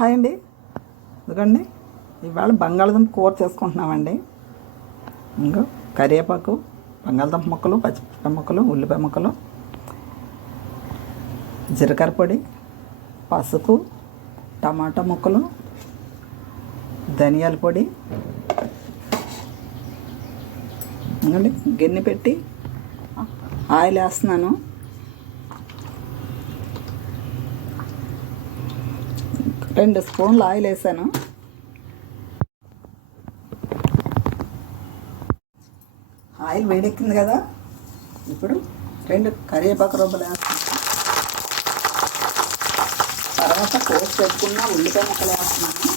Hi అండి. ఎందుకండి ఇవాళ బంగాళదుంప కూర చేసుకుంటున్నామండి. ఇంకా కరివేపాకు, బంగాళదుంప ముక్కలు, పచ్చిమిరపకాయ ముక్కలు, ఉల్లిపాయ ముక్కలు, జీలకర్ర పొడి, పసుపు, టమాటా ముక్కలు, ధనియాల పొడి, ఎందుకండి గిన్నె పెట్టి ఆయిల్ వేస్తున్నాను. రెండు స్పూన్లు ఆయిల్ వేసాను. ఆయిల్ వేడెక్కింది కదా, ఇప్పుడు రెండు కరివేపాకు రొబ్బలు వేస్తాను. తర్వాత కోసి పెట్టుకున్న ఉల్లిపాయ ముక్కలు వేస్తున్నాను.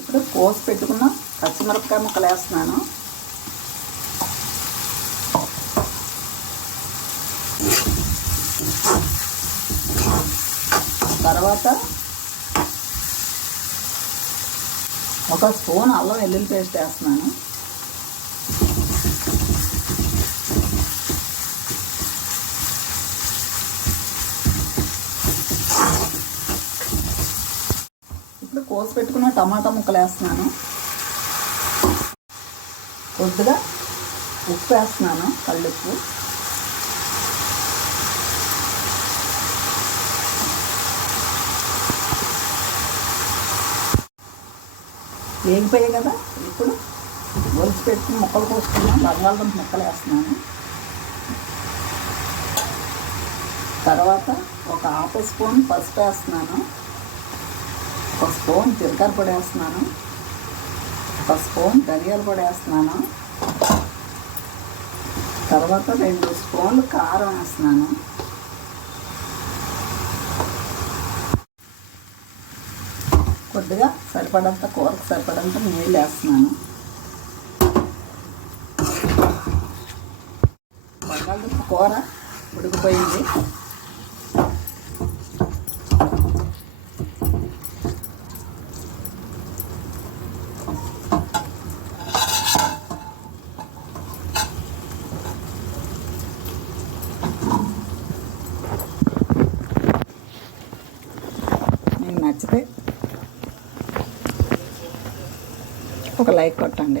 ఇప్పుడు కోసి పెట్టుకున్న పచ్చిమిరపకాయ ముక్కలు వేస్తున్నాను. తర్వాత ఒక స్పూన్ అల్లం వెల్లుల్లి పేస్ట్ వేస్తున్నాను. ఇప్పుడు కోసి పెట్టుకున్న టమాటా ముక్కలు వేస్తున్నాను. కొద్దిగా ఉప్పు వేస్తున్నాను, కల్లుప్పు. వేగిపోయాయి కదా, ఇప్పుడు ఒలిచి పెట్టుకుని ముక్కలు కోసుకున్నాను. బంగాళదుంప ముక్కలు వేస్తున్నాను. తర్వాత ఒక హాఫ్ స్పూన్ పసుపు వేస్తున్నాను. ఒక స్పూన్ జీలకర్ర పొడి వేస్తున్నాను. ఒక స్పూన్ ధనియాల పొడి వేస్తున్నాను. తర్వాత 2 స్పూన్లు కారం వేస్తున్నాను. కొద్దిగా సరిపడంత కూరకు సరిపడంత నీళ్ళు వేస్తున్నాను. బంగాళదుంప కూర ఉడికిపోయింది. మీకు నచ్చితే ఒక లైక్ కొట్టండి.